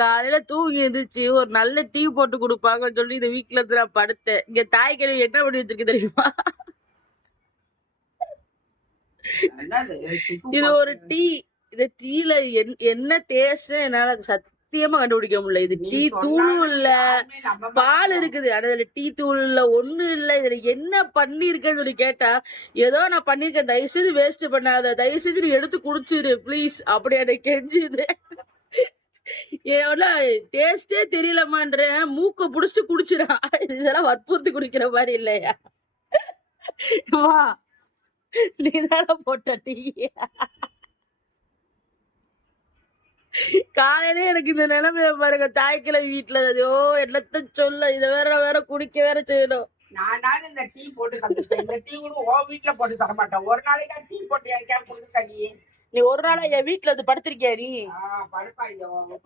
காலையில தூங்கி எந்திரிச்சு ஒரு நல்ல டீ போட்டு கொடுப்பாங்கன்னு சொல்லி இந்த வீட்டுல இருந்து நான் படுத்தேன். இங்க தாய் கிழவி என்ன பண்ணி வச்சிருக்கு தெரியுமா? இது ஒரு டீ. இந்த டீல என்ன டேஸ்ட் என்னால சத்தியமா கண்டுபிடிக்க முடியல. இது டீ தூளும் இல்ல, பால் இருக்குது, அதுல டீ தூள் இல்ல, ஒண்ணு இல்ல. இதுல என்ன பண்ணிருக்கேன்னு சொல்லி கேட்டா, ஏதோ நான் பண்ணிருக்கேன், தயவு செய்து வேஸ்ட் பண்ணாத, தயவு செஞ்சு நீ எடுத்து குடிச்சிரு ப்ளீஸ் அப்படி எனக்கு கெஞ்சுது. ஏன்னா டேஸ்டே தெரியலமான்றேன், மூக்க புடிச்சிட்டு குடிச்சிடா. இதெல்லாம் வற்புறுத்தி குடிக்கிற மாதிரி இல்லையா? வா, நீதான போட்ட டீ. காலையிலே எனக்கு இந்த நிலைமைய பாருங்க. தாய்க்கிழமை வீட்டுல ஐயோ என்னத்த சொல்ல, இத வேற குடிக்க வேற செய்யணும். நான் இந்த டீ போட்டு தந்துட்டேன். இந்த டீ கூட ஓ வீட்டுல போட்டு தர மாட்டேன். ஒரு நாளைக்கு டீ போட்டு எனக்கே கொடுத்து தண்ணி. நீ ஒரு நாளா என் வீட்டுல வந்து படுத்திருக்கியா நீ? படுப்பா.